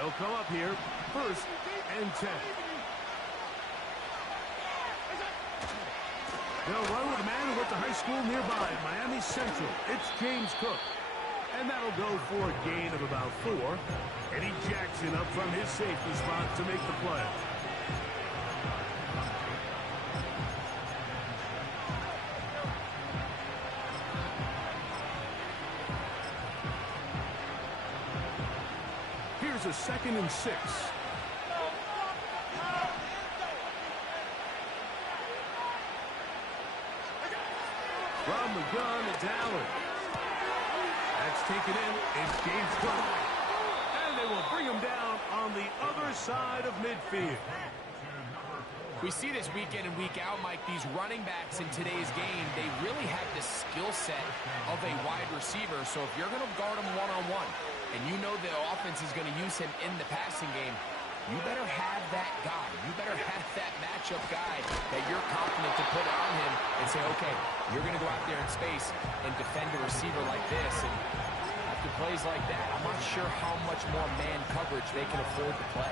They'll come up here, 1st and 10. They'll run with a man who went to high school nearby, Miami Central. It's James Cook. And that'll go for a gain of about 4. Eddie Jackson up from his safety spot to make the play. Here's a 2nd and 6. From the gun, it's Allen. That's taken in. It's James Cook. And they will bring him down on the other side of midfield. We see this week in and week out, Mike, these running backs in today's game, they really have the skill set of a wide receiver. So if you're going to guard him one-on-one, and you know the offense is going to use him in the passing game, you better have that guy. You better have that matchup guy that you're confident to put on him and say, okay, you're going to go out there in space and defend a receiver like this. And after plays like that, I'm not sure how much more man coverage they can afford to play.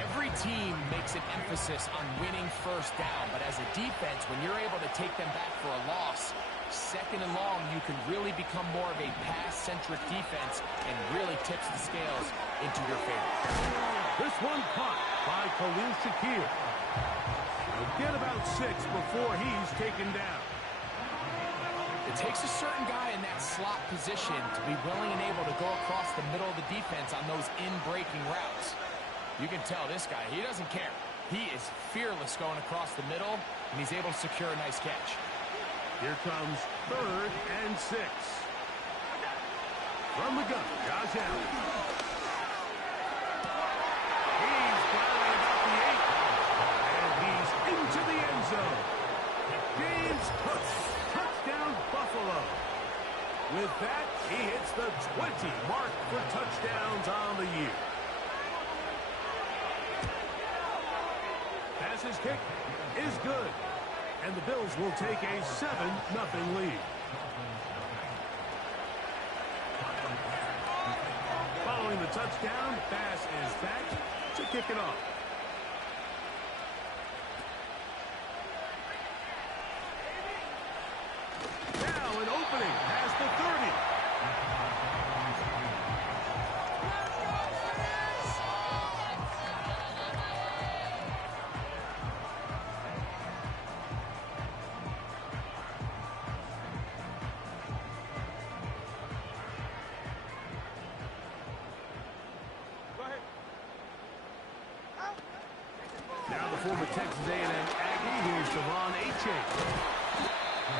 Every team makes an emphasis on winning 1st down, but as a defense, when you're able to take them back for a loss, 2nd and long, you can really become more of a pass-centric defense and really tips the scales into your favor. This one caught by Khalil Shakir. He'll get about 6 before he's taken down. It takes a certain guy in that slot position to be willing and able to go across the middle of the defense on those in-breaking routes. You can tell this guy, he doesn't care. He is fearless going across the middle, and he's able to secure a nice catch. Here comes 3rd and 6. From the gun, Josh Allen. He's got it about the 8. And he's into the end zone. James Cook, touchdown Buffalo. With that, he hits the 20 mark for touchdowns on the year. His kick is good, and the Bills will take a 7-0 lead. Following the touchdown, Bass is back to kick it off. Now an opening past the 30. Now the former Texas A&M Aggie, here's Devon Achane.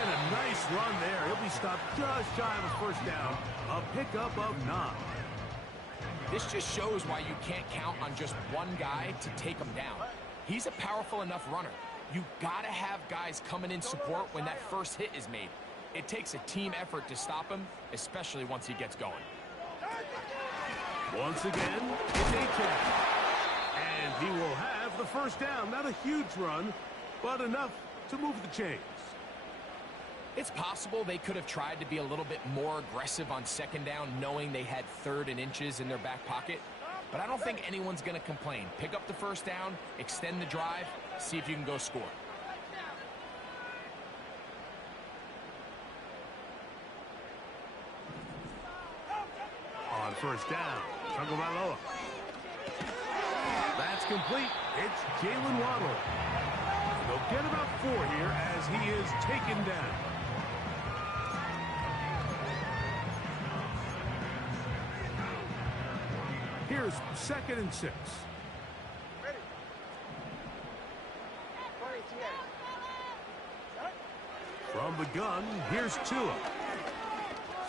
And a nice run there. He'll be stopped just shy of a 1st down. A pickup of 9. This just shows why you can't count on just one guy to take him down. He's a powerful enough runner. You gotta have guys coming in support when that 1st hit is made. It takes a team effort to stop him, especially once he gets going. Once again, it's Achane. And he will have the 1st down. Not a huge run, but enough to move the chains. It's possible they could have tried to be a little bit more aggressive on 2nd down, knowing they had 3rd and inches in their back pocket. But I don't think anyone's going to complain. Pick up the 1st down, extend the drive, see if you can go score. On 1st down, Tagovailoa. That's complete. It's Jalen Waddle. They'll get about 4 here as he is taken down. Here's 2nd and 6. From the gun, here's Tua.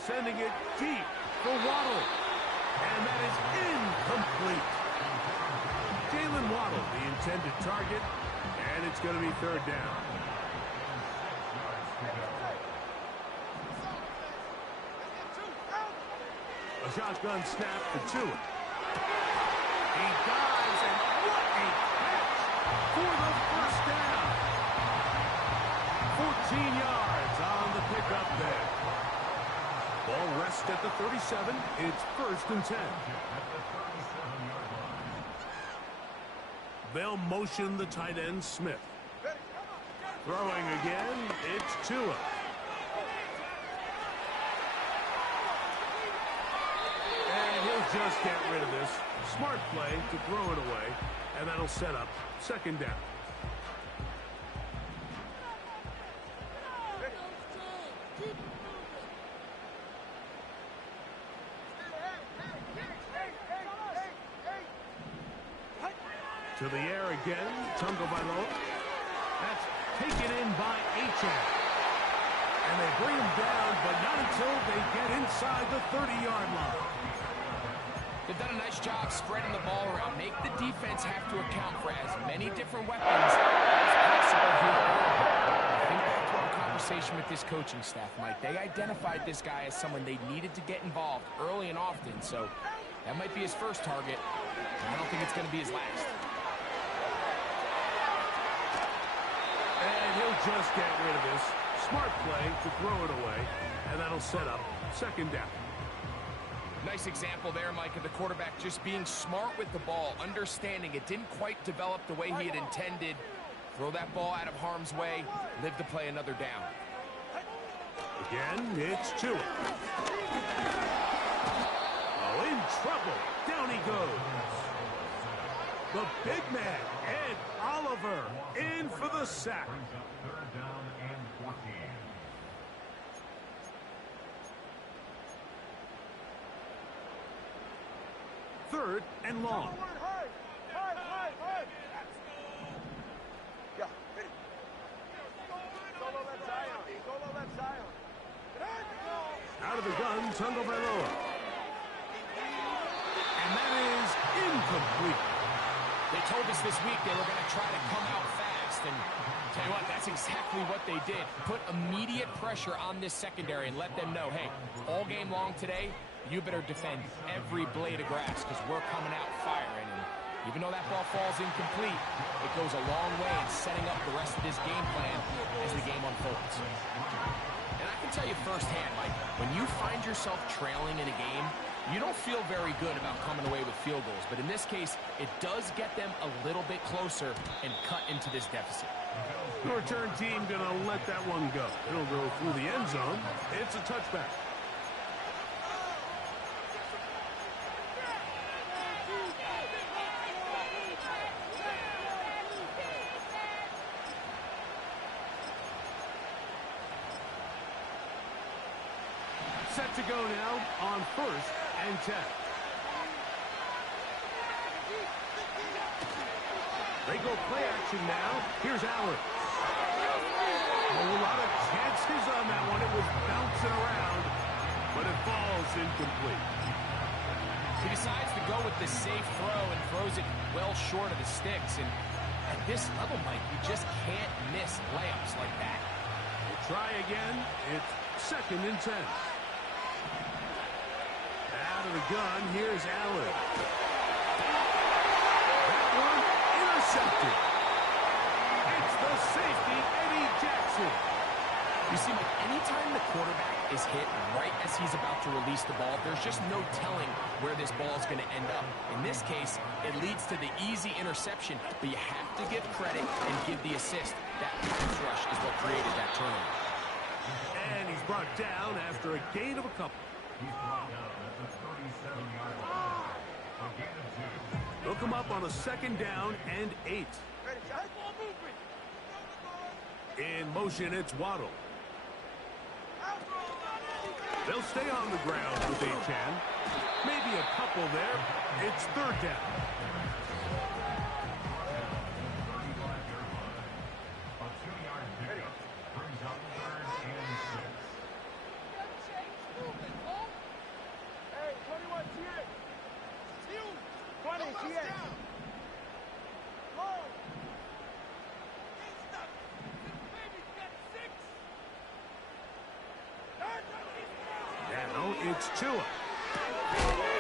Sending it deep for Waddle. And that is incomplete. Jalen Waddle, the intended target, and it's going to be 3rd down. A shotgun snap for Tua. He dives, and what a catch for the 1st down. 14 yards on the pickup there. Ball rests at the 37. It's 1st and 10. They'll motion the tight end, Smith. Throwing again, it's Tua. And he'll just get rid of this. Smart play to throw it away, and that'll set up second down. To the air again, Tagovailoa. That's taken in by Achane. And they bring him down, but not until they get inside the 30-yard line. They've done a nice job spreading the ball around. Make the defense have to account for as many different weapons as possible here. I think back to our conversation with this coaching staff, Mike. They identified this guy as someone they needed to get involved early and often, so that might be his first target. I don't think it's going to be his last. And he'll just get rid of this. Smart play to throw it away, and that'll set up second down. Nice example there, Mike, of the quarterback just being smart with the ball, understanding it didn't quite develop the way he had intended. Throw that ball out of harm's way, live to play another down. Again, it's Tua. Oh, in trouble. Down he goes. The big man, Ed Oliver, in for the sack. Third and long. Out of the gun, Tagovailoa. And that is incomplete. They told us this week they were going to try to come out fast, and tell you what, that's exactly what they did. Put immediate pressure on this secondary and let them know, hey, all game long today, you better defend every blade of grass because we're coming out firing. And even though that ball falls incomplete, it goes a long way in setting up the rest of this game plan as the game unfolds. And I can tell you firsthand, Mike, when you find yourself trailing in a game, you don't feel very good about coming away with field goals. But in this case, it does get them a little bit closer and cut into this deficit. The return team going to let that one go. It'll go through the end zone. It's a touchback. Set to go now on 1st and 10. They go play action now. Here's Allen. A lot of chances on that one. It was bouncing around, but it falls incomplete. He decides to go with the safe throw and throws it well short of the sticks. And at this level, Mike, you just can't miss layups like that. We'll try again. It's 2nd and 10. Out of the gun, here's Allen. That one intercepted. It's the safety, Eddie Jackson. You see, Mike, anytime the quarterback is hit right as he's about to release the ball, there's just no telling where this ball is going to end up. In this case, it leads to the easy interception, but you have to give credit and give the assist. That pass rush is what created that turnover. And he's brought down after a gain of a couple. He's brought down at the 37-yard line. A gain of 2. Look him up on a 2nd down and 8. In motion, it's Waddle. They'll stay on the ground with Achane. Maybe a couple there. It's 3rd down. A 2-yard pickup brings up 3rd and 6. Hey, 21 TX. 20 TX. Now it's Tua.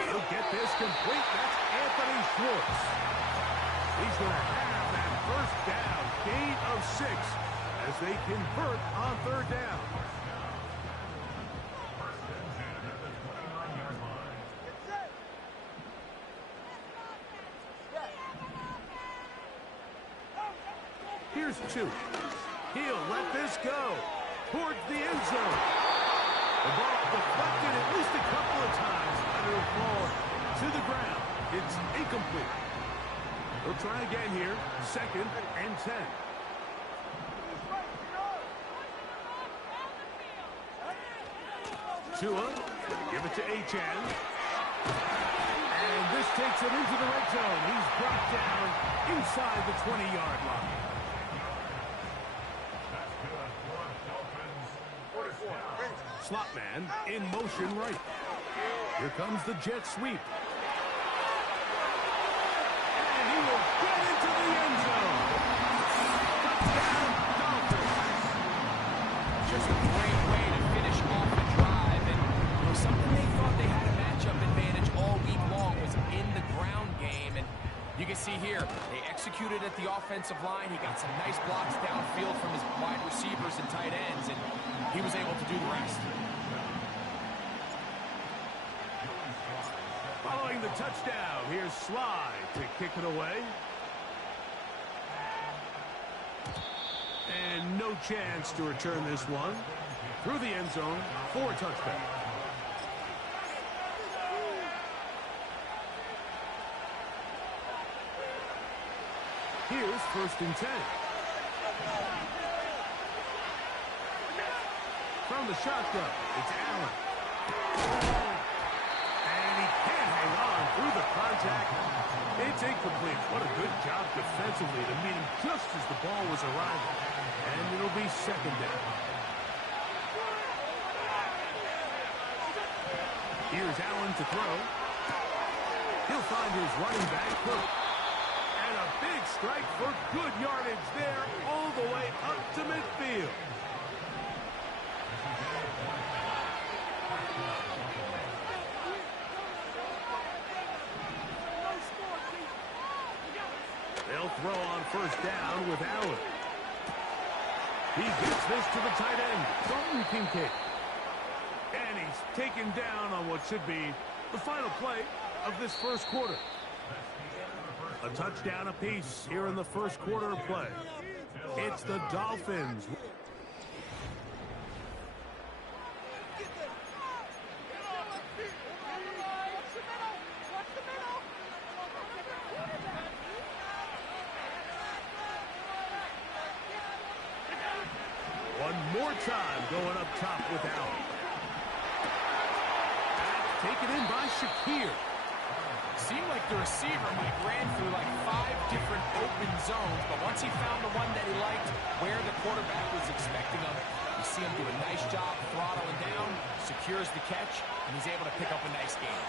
He'll get this complete. That's Anthony Schwartz. He's going to have that 1st down, gain of 6 as they convert on 3rd down. Here's 2. He'll let this go towards the end zone. The ball deflected at least a couple of times, and it'll fall to the ground. It's incomplete. They'll try again here. 2nd and 10. Tua, give it to Achan. And this takes him into the red zone. He's brought down inside the 20-yard line. Slot man in motion right. Here comes the jet sweep. And he will get into the end zone. Touchdown, Dolphins. Just a great way to finish off the drive. And something they thought they had a matchup advantage all week long was in the ground game. And you can see here, they executed at the offensive line. He got some nice blocks downfield from his wide receivers and tight ends, and he was able to do the rest. Following the touchdown, here's Sly to kick it away. And no chance to return this one. Through the end zone for a touchdown. Here's 1st and 10. From the shotgun, it's Allen. And he can't hang on through the contact. It's incomplete. What a good job defensively to meet him just as the ball was arriving. And it'll be 2nd down. Here's Allen to throw. He'll find his running back, Cook. And a big strike for good yardage there all the way up to midfield. They'll throw on 1st down with Allen. He gets this to the tight end, Dalton Kincaid. And he's taken down on what should be the final play of this 1st quarter. A touchdown apiece here in the 1st quarter of play. It's the Dolphins. One more time going up top with Allen. Taken in by Shakir. Seemed like the receiver, Mike, ran through like 5 different open zones, but once he found the one that he liked, where the quarterback was expecting him, you see him do a nice job throttling down, secures the catch, and he's able to pick up a nice game.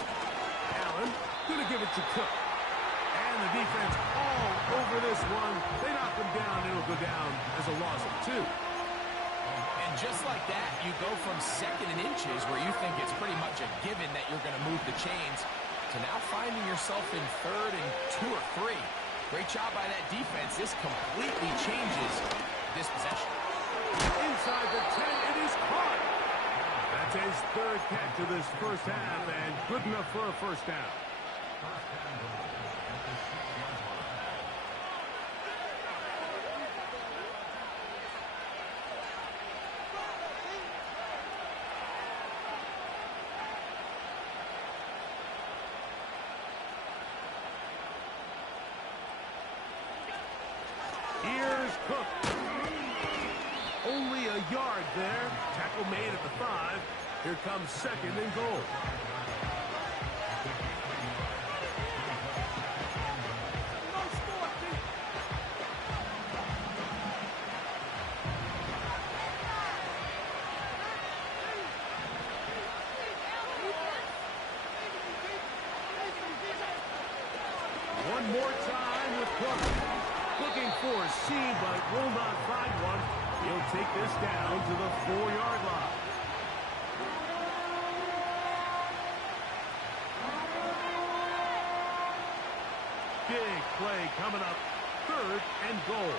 Allen going to give it to Cook. And the defense all over this one. They knock him down. It'll go down as a loss of 2. And just like that, you go from 2nd and inches, where you think it's pretty much a given that you're going to move the chains, to now finding yourself in 3rd and 2 or 3. Great job by that defense. This completely changes this possession. Inside the 10, it is caught. That's his 3rd catch of this 1st half, and good enough for a 1st down. Here's Cook. Only a yard there. Tackle made at the 5. Here comes 2nd and goal. One more time with Cook. Looking for a seam, but will not find one. He'll take this down to the 4-yard line. Big play coming up. 3rd and goal.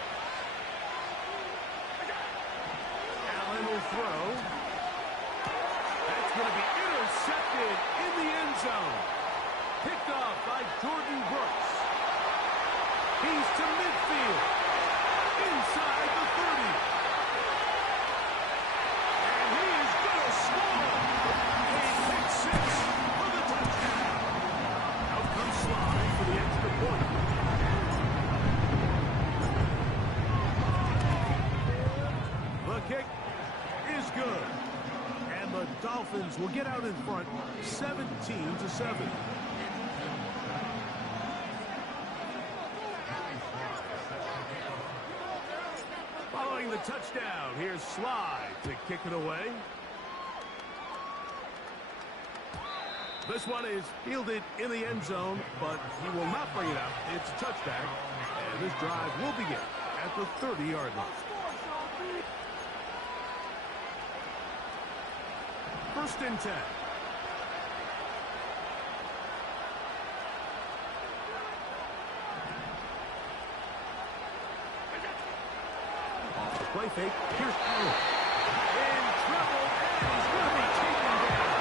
Allen will throw. That's going to be intercepted in the end zone. Picked off by Jordan Brooks. He's to midfield. inside the 30. And he is going to score. A pick six for the touchdown. Out comes Sly for the extra point. The kick is good. And the Dolphins will get out in front 17-7. Following the touchdown, here's Sly to kick it away. This one is fielded in the end zone, but he will not bring it up. It's a touchback, and this drive will begin at the 30-yard line. First and 10. Off the play fake. Here's Allen. In trouble, and he's going to be taken down.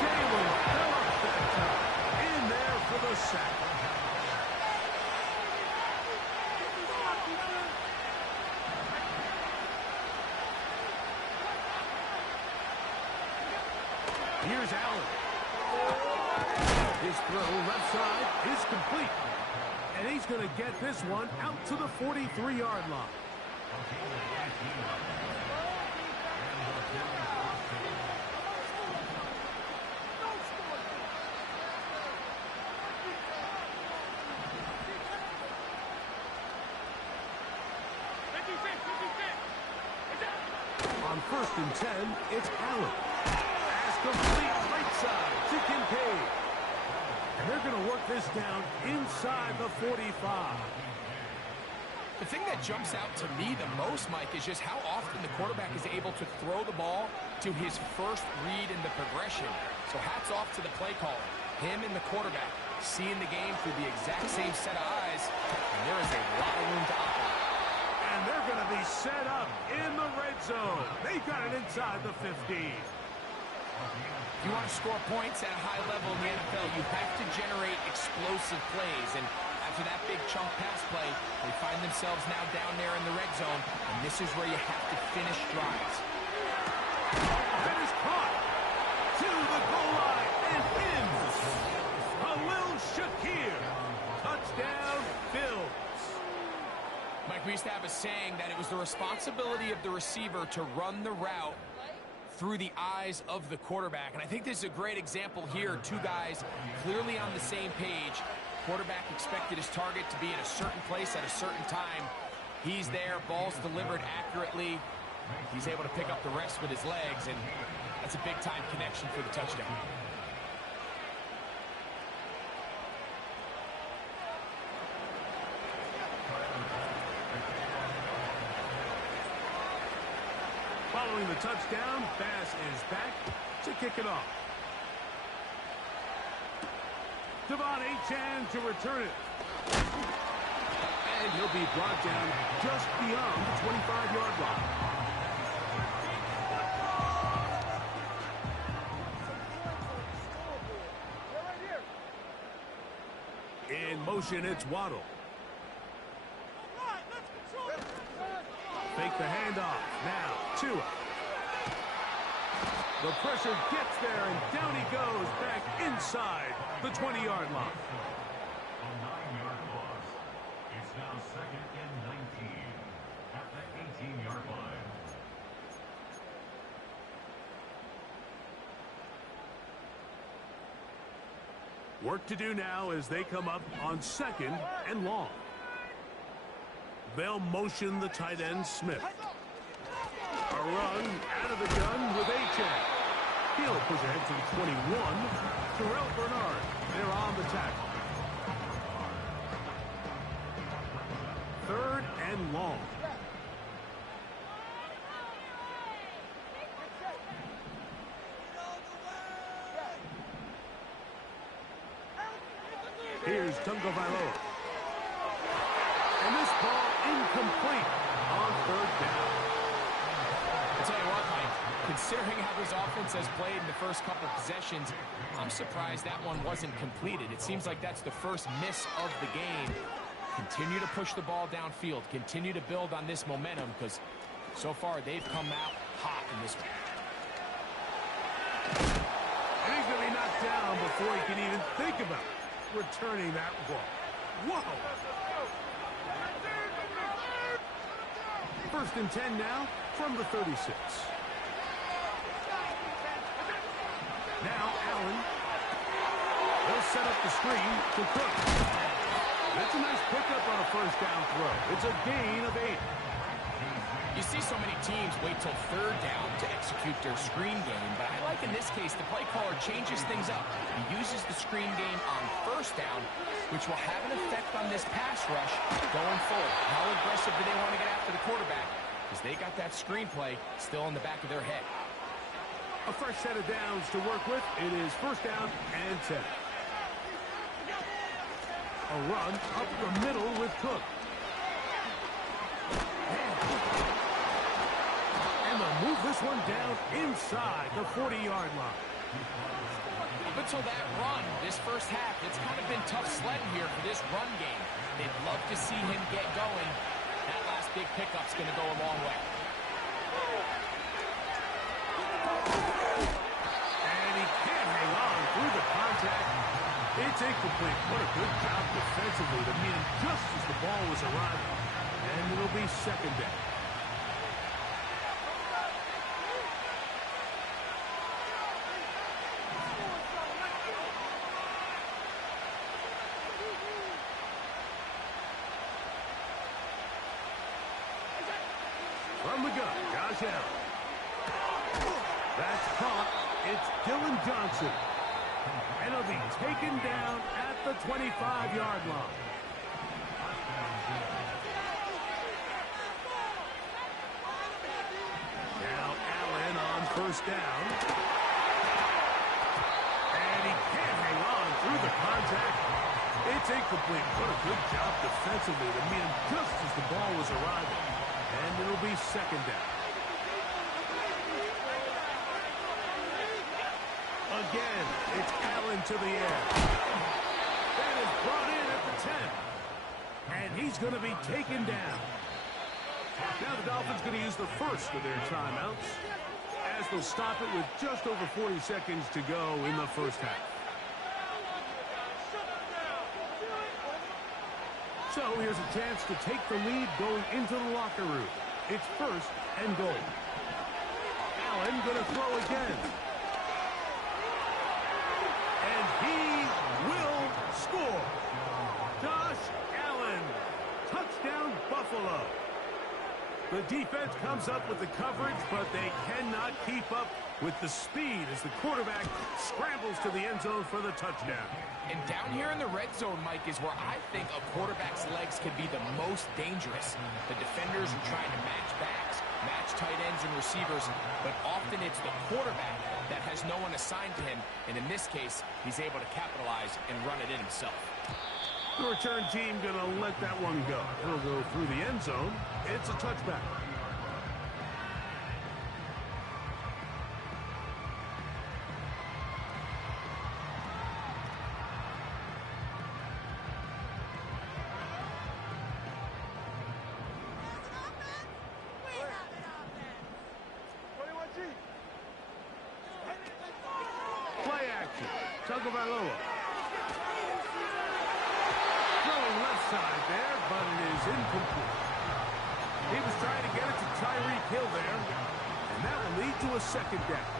Jalen Phillips that time. In there for the sack. Here's Allen. His throw left side is complete. And he's going to get this one out to the 43-yard line. On first and 10, it's Allen. Complete right side to Kincaid. And they're going to work this down inside the 45. The thing that jumps out to me the most, Mike, is just how often the quarterback is able to throw the ball to his first read in the progression. So hats off to the play caller. Him and the quarterback seeing the game through the exact same set of eyes. And there is a lot of room to operate. And they're going to be set up in the red zone. They've got it inside the 15. If you want to score points at a high level in the NFL, you have to generate explosive plays. And after that big chunk pass play, they find themselves now down there in the red zone. And this is where you have to finish drives. That is caught to the goal line and in. Khalil Shakir. Touchdown, Bills. Mike, we used to have a saying that it was the responsibility of the receiver to run the route through the eyes of the quarterback. And I think this is a great example here. Two guys clearly on the same page. Quarterback expected his target to be in a certain place at a certain time. He's there, ball's delivered accurately. He's able to pick up the rest with his legs, and that's a big-time connection for the touchdown. Following the touchdown, Bass is back to kick it off. Devon Achane to return it. And he'll be brought down just beyond the 25-yard line. In motion, it's Waddle. Fake the handoff. Now, Tua. The pressure gets there, and down he goes back inside the 20-yard line. A 9-yard loss. It's now second and 19 at the 18-yard line. Work to do now as they come up on second and long. They'll motion the tight end, Smith. A run out of the gun with Achane. He'll push ahead to the 21. Terrell Bernard, they're on the tackle. Third and long. Here's Tungo Vailoa. And this ball incomplete on third down. I'll tell you what, Mike, considering how this offense has played in the first couple of possessions, I'm surprised that one wasn't completed. It seems like that's the first miss of the game. Continue to push the ball downfield. Continue to build on this momentum because so far they've come out hot in this one. And he's going to be knocked down before he can even think about returning that ball. Whoa! First and 10 now from the 36. Now Allen. They'll set up the screen to Cook. That's a nice pickup on a first down throw. It's a gain of 8. You see so many teams wait till third down to execute their screen game, but I like in this case the play caller changes things up. He uses the screen game on first down, which will have an effect on this pass rush going forward. How aggressive do they want to get after the quarterback? Because they got that screenplay still in the back of their head. A fresh set of downs to work with. It is first down and 10. A run up the middle with Cook. And they'll move this one down inside the 40-yard line. Up until that run, this first half, it's kind of been tough sledding here for this run game. They'd love to see him get going. That last big pickup's going to go a long way. And he can't hang on through the contact. It's incomplete. What a good job defensively to meet him just as the ball was arriving. And it'll be second down. From the gun, Josh Allen. That's caught. It's Dylan Johnson. And he'll be taken down at the 25-yard line. Now Allen on first down. And he can't hang on through the contact. It's incomplete. What a good job defensively to meet him just as the ball was arriving. And it'll be second down. Again, it's Allen to the air. That is brought in at the 10. And he's going to be taken down. Now the Dolphins going to use the first of their timeouts as they'll stop it with just over 40 seconds to go in the first half. So here's a chance to take the lead going into the locker room. It's first and goal. Allen going to throw again. And he will score. Josh Allen. Touchdown, Buffalo. The defense comes up with the coverage, but they cannot keep up with the speed as the quarterback scrambles to the end zone for the touchdown. And down here in the red zone, Mike, is where I think a quarterback's legs can be the most dangerous. The defenders are trying to match backs, match tight ends and receivers, but often it's the quarterback that has no one assigned to him, and in this case, he's able to capitalize and run it in himself. The return team going to let that one go. He'll go through the end zone. It's a touchback. Play action. Tagovailoa. Throwing left side there, but it is incomplete. He was trying to get it to Tyreek Hill there, and that will lead to a second down.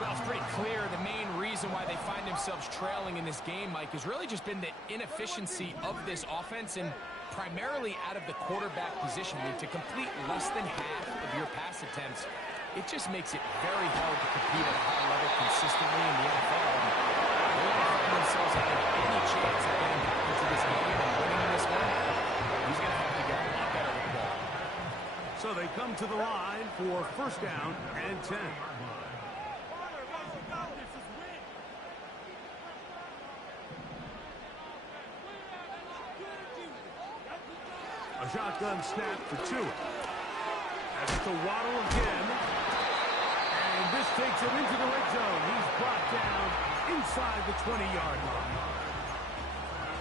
Well, it's pretty clear the main reason why they find themselves trailing in this game, Mike, has really just been the inefficiency of this offense and primarily out of the quarterback position. I mean, to complete less than half of your pass attempts, it just makes it very hard to compete at a high level consistently in the NFL. And they don't find themselves having any chance of getting back into this game and winning this one. He's going to have to get a lot better with the ball. So they come to the line for first down and 10. A shotgun snap for Tua. That's to Waddle again. And this takes him into the red zone. He's brought down inside the 20-yard line.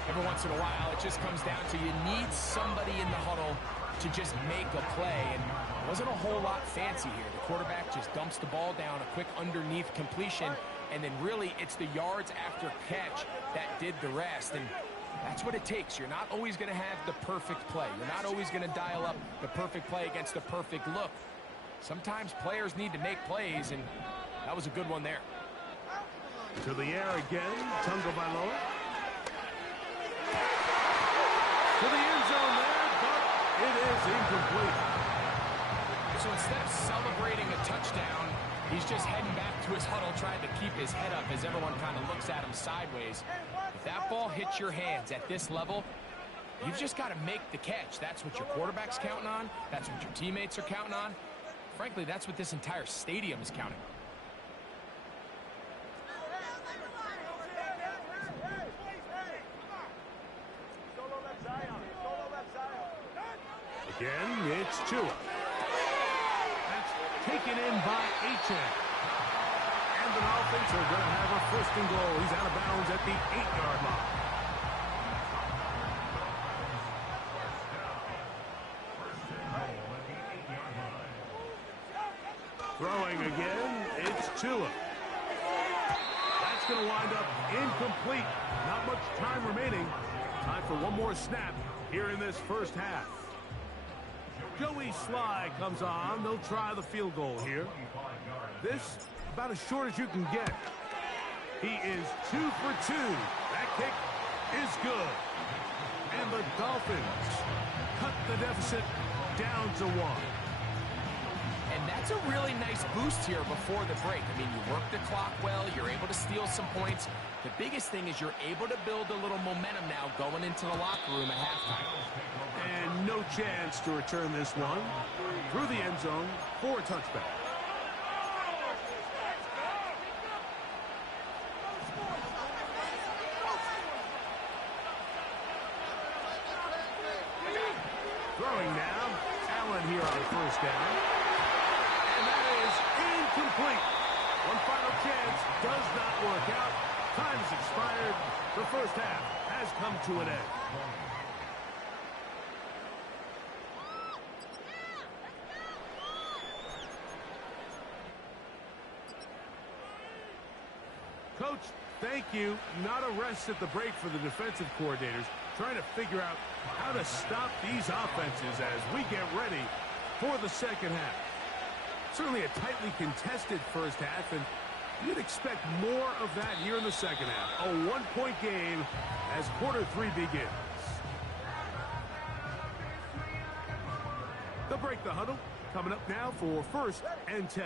Every once in a while, it just comes down to you need somebody in the huddle to just make a play, and it wasn't a whole lot fancy here. The quarterback just dumps the ball down, a quick underneath completion, and then really it's the yards after catch that did the rest, and that's what it takes. You're not always going to have the perfect play. You're not always going to dial up the perfect play against the perfect look. Sometimes players need to make plays, and that was a good one there. To the air again, Tagovailoa. To the end zone there, but it is incomplete. So instead of celebrating a touchdown, he's just heading back to his huddle, trying to keep his head up as everyone kind of looks at him sideways. If that ball hits your hands at this level, you've just got to make the catch. That's what your quarterback's counting on. That's what your teammates are counting on. Frankly, that's what this entire stadium is counting. Again, it's Tua. That's taken in by Achane. And the Dolphins are going to have a first and goal. He's out of bounds at the 8-yard line. Throwing again, it's Tua. That's going to wind up incomplete. Not much time remaining. Time for one more snap here in this first half. Joey Sly comes on. They'll try the field goal here. This about as short as you can get. He is 2 for 2. That kick is good. And the Dolphins cut the deficit down to 1. And that's a really nice boost here before the break. I mean, you work the clock well. You're able to steal some points. The biggest thing is you're able to build a little momentum now going into the locker room at halftime. And no chance to return this one. Through the end zone for a touchback. Throwing now. Allen here on first down. And that is incomplete. One final chance does not work out. Time has expired. The first half has come to an end. Coach, thank you. Not a rest at the break for the defensive coordinators, trying to figure out how to stop these offenses as we get ready for the second half. Certainly a tightly contested first half, and you'd expect more of that here in the second half. A one-point game as quarter 3 begins. They'll break the huddle. Coming up now for first and 10.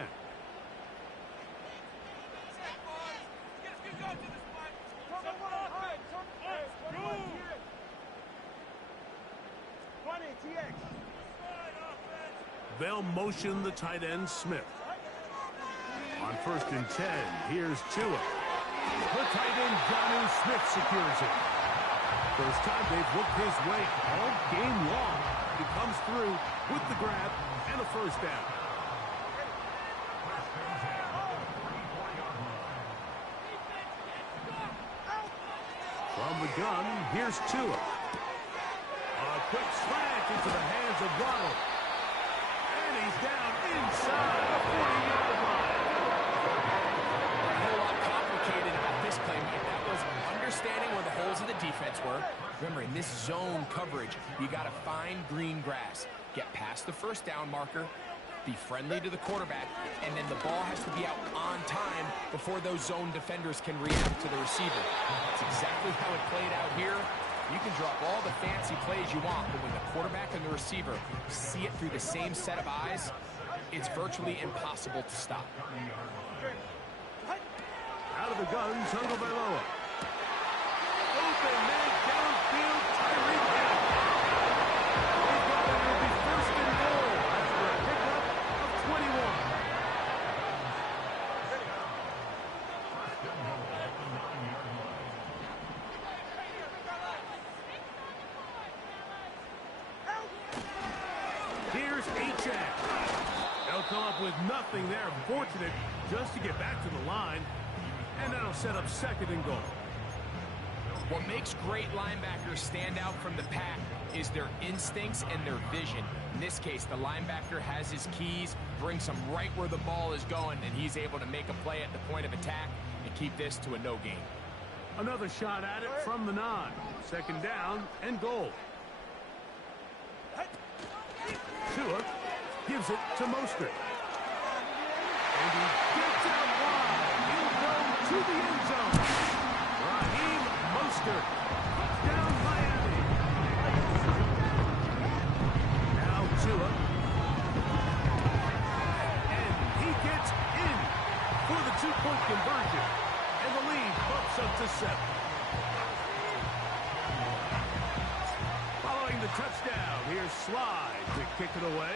They'll motion the tight end, Smith. On first and 10, here's Tua. The tight end, Jonnu Smith, secures it. First time they've looked his way all game long. He comes through with the grab and a first down. From the gun, here's Tua. A quick slant into the hands of Waddle. And he's down inside the 40-yard line. A whole lot complicated about this play, Mike. That was understanding where the holes of the defense were. Remember, in this zone coverage, you got to find green grass. Get past the first down marker, be friendly to the quarterback, and then the ball has to be out on time before those zone defenders can react to the receiver. That's exactly how it played out here. You can drop all the fancy plays you want, but when the quarterback and the receiver see it through the same set of eyes, it's virtually impossible to stop. Out of the gun, Tagovailoa. Open man downfield, Tyreek Hill. It'll be first and goal after a pickup of 21. Here's Achane. They'll come up with nothing there. Fortunate just to get back to the line. And that'll set up second and goal. What makes great linebackers stand out from the pack is their instincts and their vision. In this case, the linebacker has his keys, brings him right where the ball is going, and he's able to make a play at the point of attack and keep this to a no gain. Another shot at it from the 9. Second down and goal. Tua gives it to Mostert. And he gets out wide. He'll go to the end zone. Raheem Mostert. Touchdown, Miami. Now Tua. And he gets in for the 2-point conversion. And the lead bumps up to 7. Following the touchdown, here's Slide to kick it away.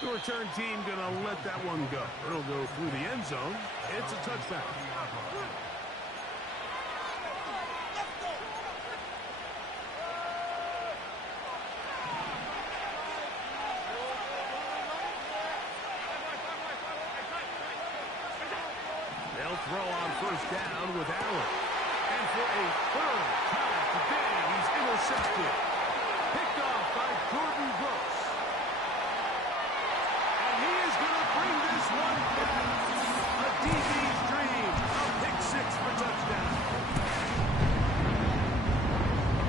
The return team gonna let that one go. It'll go through the end zone. It's a touchback. They'll throw on first down with Allen. And for a third time today, he's intercepted. Picked off by Gordon Brooks. And he is going to bring this one back. A DB's dream. A pick 6 for touchdown.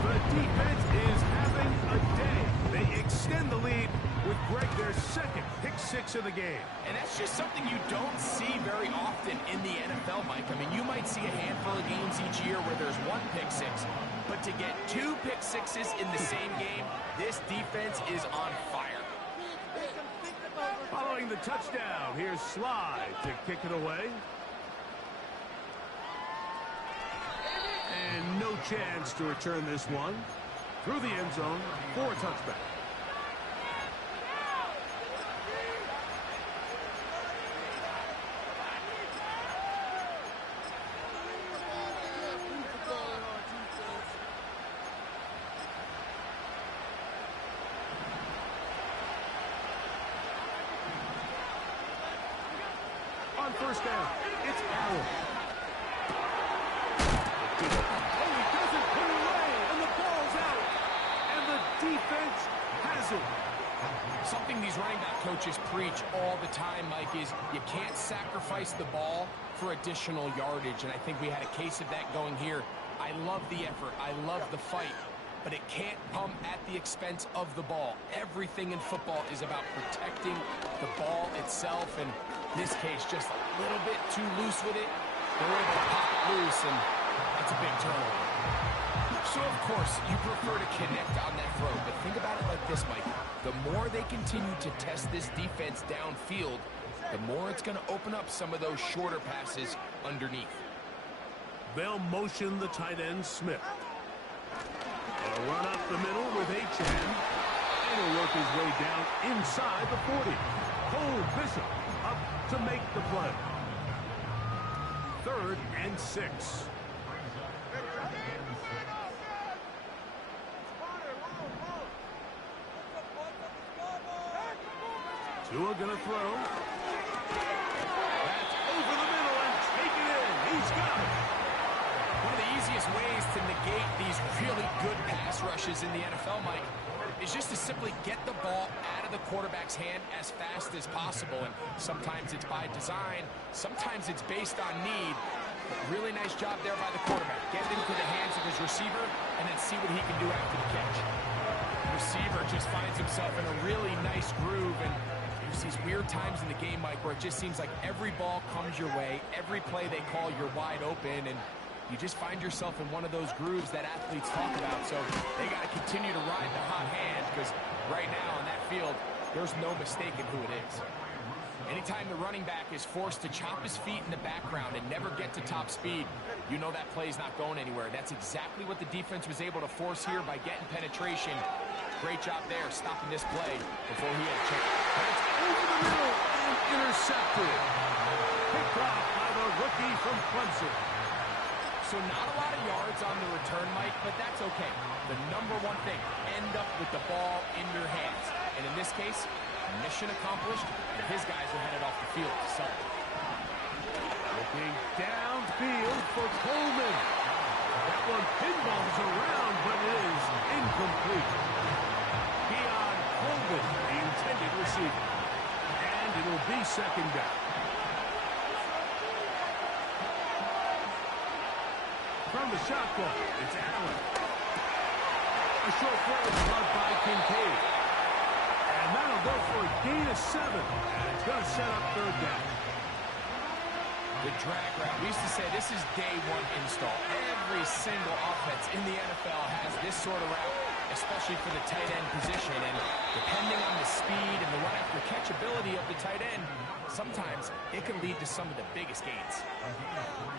The defense is having a day. They extend the lead with Greg their second pick 6 of the game. And that's just something you don't see very often in the NFL, Mike. I mean, you might see a handful of games each year where there's 1 pick 6, but to get 2 pick 6s in the same game, this defense is on fire. Following the touchdown, here's Slide to kick it away. And no chance to return this one. Through the end zone for a touchback. On first down, it's Allen. Oh, he doesn't put it away, and the ball's out. And the defense has it. Something these running back coaches preach all the time, Mike, is you can't sacrifice the ball for additional yardage, and I think we had a case of that going here. I love the effort. I love the fight, but it can't come at the expense of the ball. Everything in football is about protecting the ball itself, and in this case, just a little bit too loose with it. They're able to pop it loose, and that's a big turnover. So, of course, you prefer to connect on that throw, but think about it like this, Mike. The more they continue to test this defense downfield, the more it's going to open up some of those shorter passes underneath. They'll motion the tight end, Smith. A run up the middle with Achane. And he'll work his way down inside the 40. Cole Bishop up to make the play. 3rd and 6. Tua gonna throw. That's over the middle and take it in. He's got it. One of the easiest ways to negate these really good pass rushes in the NFL, Mike, is just to simply get the ball out of the quarterback's hand as fast as possible. And sometimes it's by design, sometimes it's based on need. But really nice job there by the quarterback. Get it into the hands of his receiver and then see what he can do after the catch. The receiver just finds himself in a really nice groove, and there's these weird times in the game, Mike, where it just seems like every ball comes your way, every play they call, you're wide open, and you just find yourself in one of those grooves that athletes talk about. So they got to continue to ride the hot hand, because right now in that field, there's no mistaking who it is. Anytime the running back is forced to chop his feet in the background and never get to top speed, you know that play's not going anywhere. That's exactly what the defense was able to force here by getting penetration. Great job there, stopping this play before he had a chance. And it's over the middle and intercepted. Picked off by the rookie from Clemson. So not a lot of yards on the return, Mike, but that's okay. The number one thing, end up with the ball in your hands. And in this case, mission accomplished, and his guys are headed off the field. So, looking down, downfield for Coleman. That one pinballs around, but it is incomplete. Beyond Coleman, the intended receiver. And it'll be second down. From the shotgun, it's Allen. A short throw is caught by Kincaid. And that'll go for a gain of 7. And it's going to set up third down. The drag route. We used to say this is day one install. Every single offense in the NFL has this sort of route, especially for the tight end position. And depending on the speed and the run-after-catch ability of the tight end, sometimes it can lead to some of the biggest gains.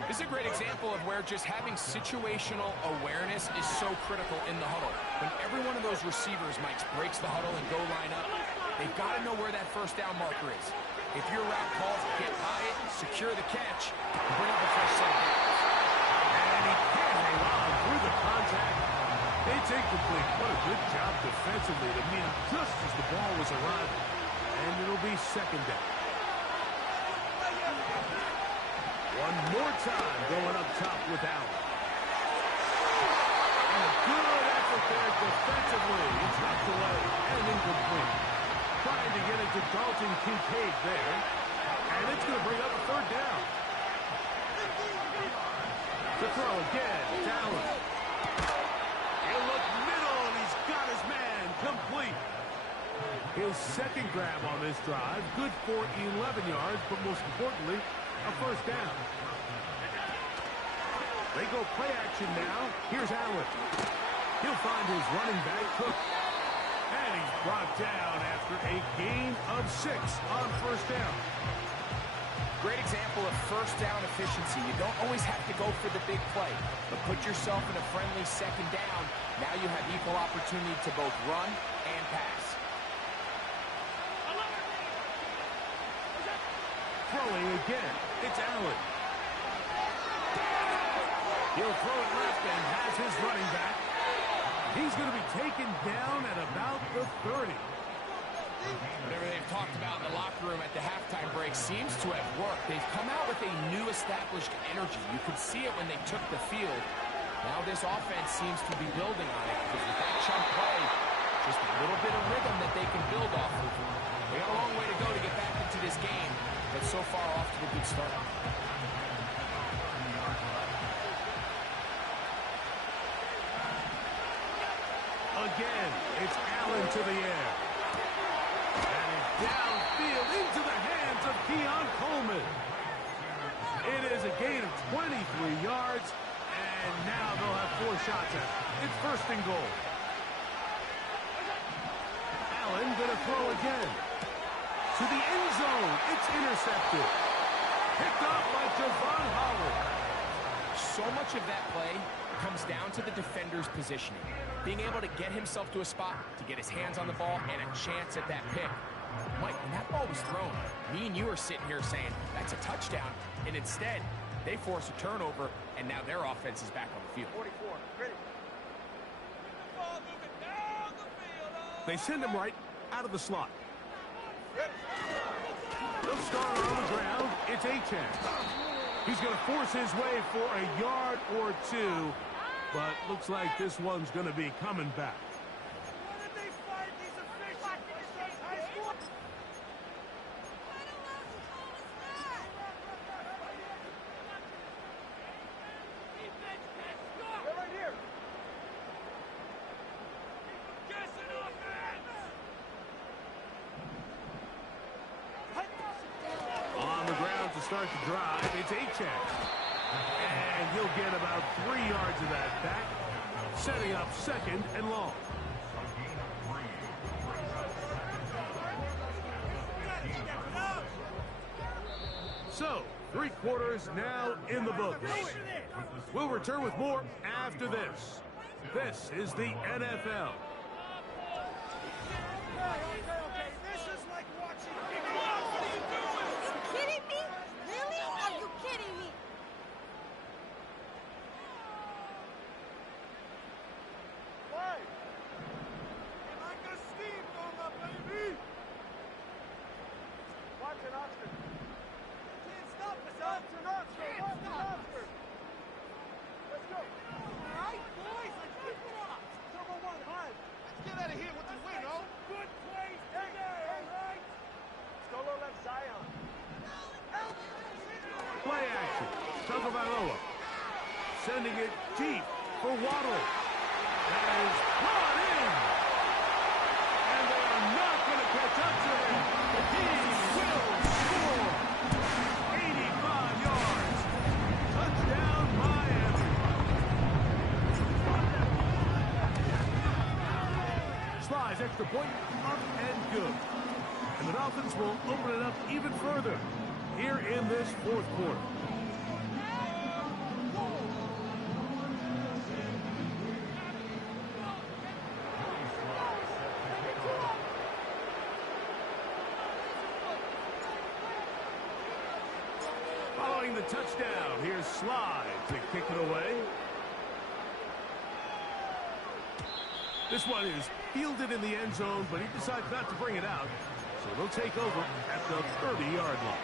This is a great example of where just having situational awareness is so critical in the huddle. When every one of those receivers, Mike, breaks the huddle and go line up, they've got to know where that first down marker is. If your route calls, get by it, secure the catch, and bring up a fresh set of downs. And he can't hang on through the contact. It's incomplete. What a good job defensively to meet him just as the ball was arriving. And it'll be second down. One more time going up top with Allen. And a good effort there defensively. It's knocked away and incomplete. Trying to get it to Dalton Kincaid there. And it's going to bring up a third down. To throw again, it's Allen. He'll look middle, and he's got his man complete. His second grab on this drive, good for 11 yards, but most importantly, a first down. They go play action now. Here's Allen. He'll find his running back, Cook. And he's brought down after a gain of 6 on first down. Great example of first down efficiency. You don't always have to go for the big play, but put yourself in a friendly second down. Now you have equal opportunity to both run and pass. Throwing again, it's Allen. He'll throw it left and has his running back. He's going to be taken down at about the 30. Whatever they've talked about in the locker room at the halftime break seems to have worked. They've come out with a new established energy. You could see it when they took the field. Now this offense seems to be building on it because with that chunk play, just a little bit of rhythm that they can build off of. They got a long way to go to get back into this game, but so far off to a good start. Again, it's Allen to the air. And it's downfield into the hands of Keon Coleman. It is a gain of 23 yards, and now they'll have 4 shots at it. It's first and goal. Allen going to throw again. To the end zone. It's intercepted. Picked off by Javon Howard. So much of that play comes down to the defender's positioning. Being able to get himself to a spot, to get his hands on the ball, and a chance at that pick. Mike, when that ball was thrown, me and you are sitting here saying, that's a touchdown. And instead, they force a turnover, and now their offense is back on the field. 44, ready. They send him right out of the slot. They'll start on the ground. It's A-Chan. He's going to force his way for a yard or 2, but looks like this one's going to be coming back. What did they fight these officials? High school? They're right here. On the ground to start the drive, it's A-Chan. And he'll get about 3 yards of that back, setting up second and long. So, 3 quarters now in the books. We'll return with more after this. This is the NFL. Okay, this is like watching. You kidding me? Really? Are you kidding me? Why? Like a steamroller, baby. Watch it, Oxford. Can't stop us, Oxford. Watch it, Oxford. action. Tagovailoa sending it deep for Waddle. That is brought in. And they are not going to catch up to him. He will score. 85 yards. Touchdown, Miami. Slides extra point, up and good. And the Dolphins will open it up even further here in this fourth quarter. Following the touchdown, here's Slide to kick it away. This one is fielded in the end zone, but he decides not to bring it out. So they'll take over at the 30-yard line.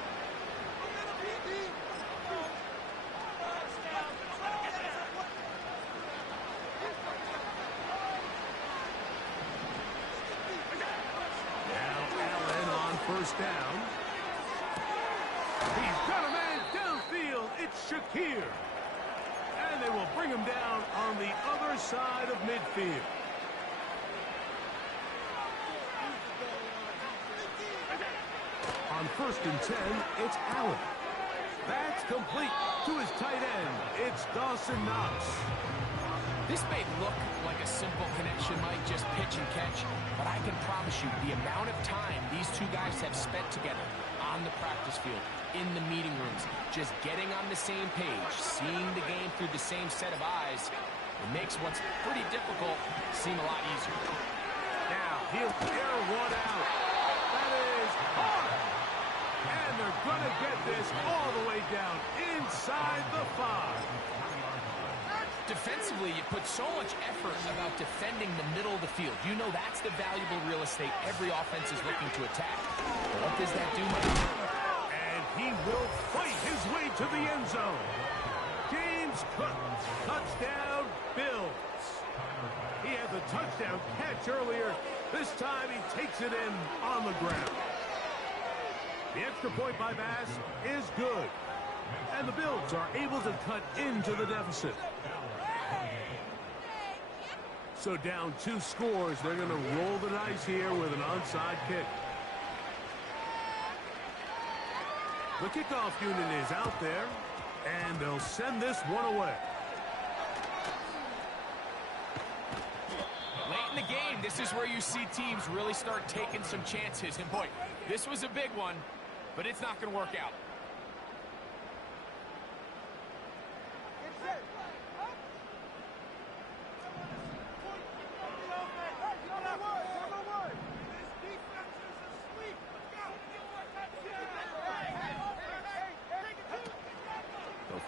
Now Allen on first down. He's got a man downfield. It's Shakir. And they will bring him down on the other side of midfield. On 1st and 10, it's Allen. That's complete to his tight end. It's Dawson Knox. This may look like a simple connection, Mike, just pitch and catch, but I can promise you the amount of time these two guys have spent together on the practice field, in the meeting rooms, just getting on the same page, seeing the game through the same set of eyes, it makes what's pretty difficult seem a lot easier. Now, he'll air one out. That is hard. And they're going to get this all the way down inside the 5. Defensively, you put so much effort about defending the middle of the field. You know that's the valuable real estate every offense is looking to attack. But what does that do, Mike? And he will fight his way to the end zone. James Cook, touchdown, Bills. He had the touchdown catch earlier. This time he takes it in on the ground. The extra point by Bass is good. And the Bills are able to cut into the deficit. So down 2 scores, they're going to roll the dice here with an onside kick. The kickoff unit is out there, and they'll send this one away. Late in the game, this is where you see teams really start taking some chances. And boy, this was a big one, but it's not going to work out.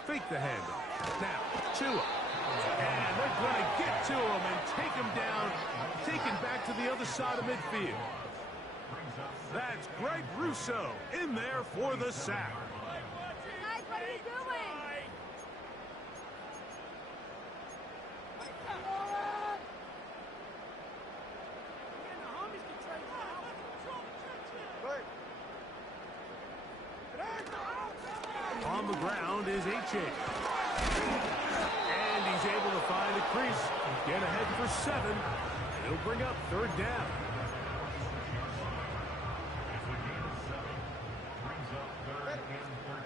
Fake the handoff. Now, Tua. And they're going to get to him and take him down, taken back to the other side of midfield. That's Greg Russo in there for the sack. Guys, what are you doing? On the ground is H.A. And he's able to find a crease, get ahead for 7. And he'll bring up 3rd down. Brings up 3rd and 13.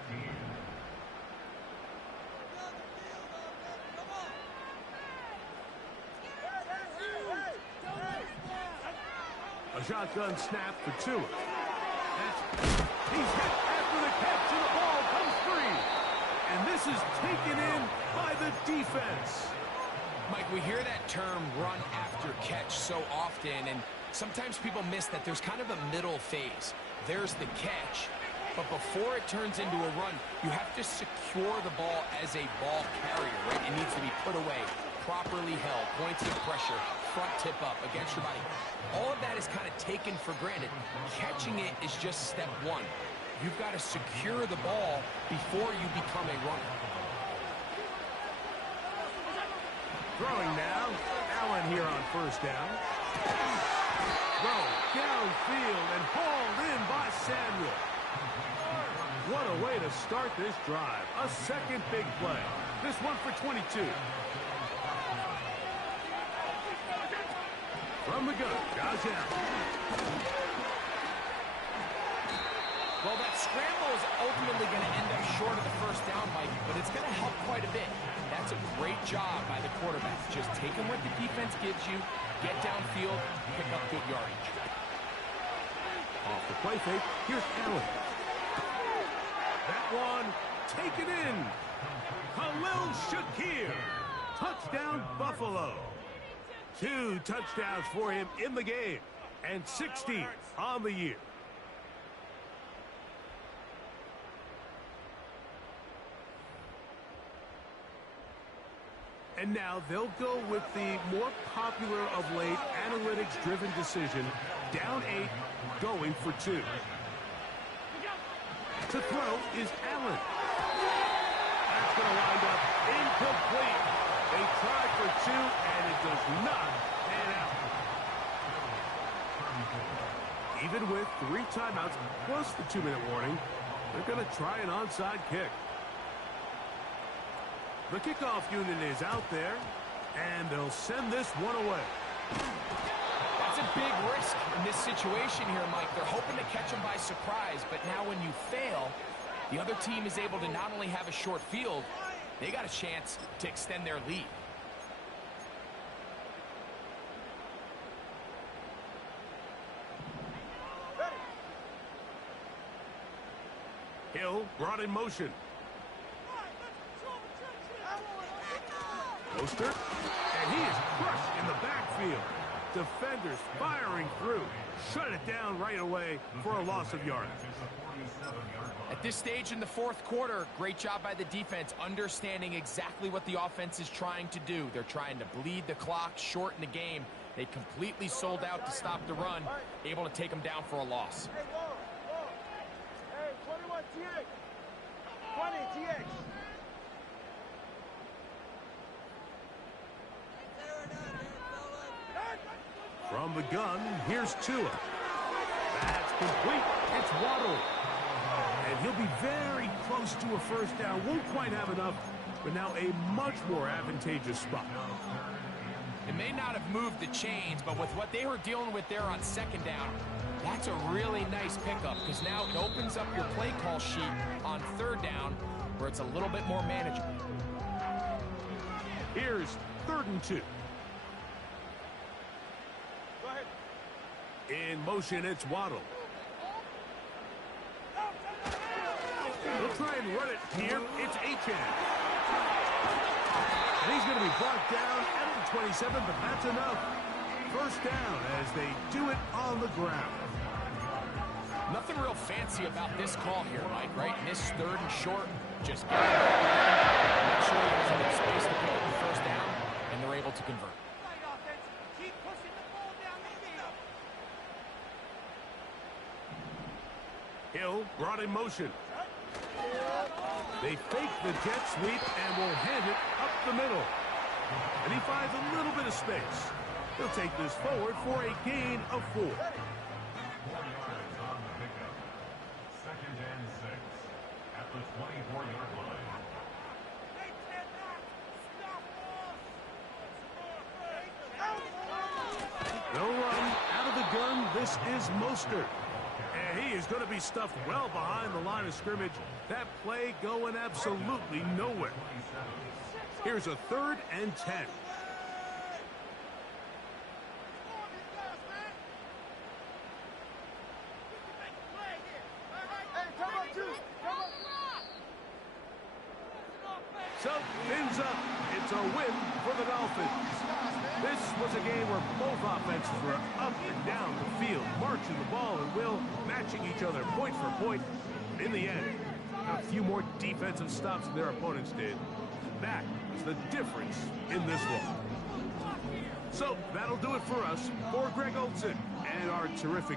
A shotgun snap for Tua. He's hit after the catch, and the ball comes free. And this is taken in by the defense. Mike, we hear that term run after catch so often, and sometimes people miss that there's kind of a middle phase. There's the catch, but before it turns into a run, you have to secure the ball as a ball carrier, right? It needs to be put away, properly held, points of pressure, front tip up against your body. All of that is kind of taken for granted. Catching it is just step 1. You've got to secure the ball before you become a runner. Throwing now, Allen here on 1st down. Throw downfield and hauled in by Samuel. What a way to start this drive. A second big play. This one for 22. From the gun, Josh Allen. Well, that scramble is ultimately going to end up short of the first down, Mike, but it's going to help quite a bit. That's a great job by the quarterback. Just taking what the defense gives you, get downfield, pick up good yardage. Off the play fake, here's Allen. That one, taken in. Khalil Shakir. Touchdown, Buffalo. 2 touchdowns for him in the game, and 16 on the year. And now they'll go with the more popular of late analytics-driven decision, down 8, going for 2. To throw is Allen. That's going to wind up incomplete. They try for 2, and it does not pan out. Even with 3 timeouts plus the 2-minute warning, they're going to try an onside kick. The kickoff unit is out there, and they'll send this one away. That's a big risk in this situation here, Mike. They're hoping to catch them by surprise, but now when you fail, the other team is able to not only have a short field, they got a chance to extend their lead. Hill brought in motion. Poster, and he is crushed in the backfield. Defenders firing through. Shut it down right away for a loss of yardage. At this stage in the fourth quarter, great job by the defense, understanding exactly what the offense is trying to do. They're trying to bleed the clock, shorten the game. They completely sold out to stop the run, able to take them down for a loss. Hey, whoa. Hey, 21 TX. 20 TX. From the gun, here's Tua. That's complete. It's Waddle. And he'll be very close to a first down. Won't quite have enough, but now a much more advantageous spot. It may not have moved the chains, but with what they were dealing with there on second down, that's a really nice pickup because now it opens up your play call sheet on third down where it's a little bit more manageable. Here's 3rd and 2. In motion, it's Waddle. They'll try and run it here. It's Achane. And he's going to be brought down at the 27, but that's enough. First down as they do it on the ground. Nothing real fancy about this call here, Mike, right? And this 3rd and short, just get it. Make sure there's enough space to pick up the first down, and they're able to convert. Keep pushing the ball down the field. Hill brought in motion. They fake the jet sweep and will hand it up the middle. And he finds a little bit of space. He'll take this forward for a gain of 4. 4 yards on the pickup. 2nd and 6 at the 24-yard line. They cannot stop us. No run out of the gun. This is Mostert. And he is going to be stuffed well behind the line of scrimmage. That play going absolutely nowhere. Here's a 3rd and 10. So, ends up. It's a win for the Dolphins. This was a game where both offenses were up and down the field, marching the ball and will, matching each other point for point. In the end, a few more defensive stops than their opponents did. That was the difference in this one. So, that'll do it for us. For Greg Olson and our terrific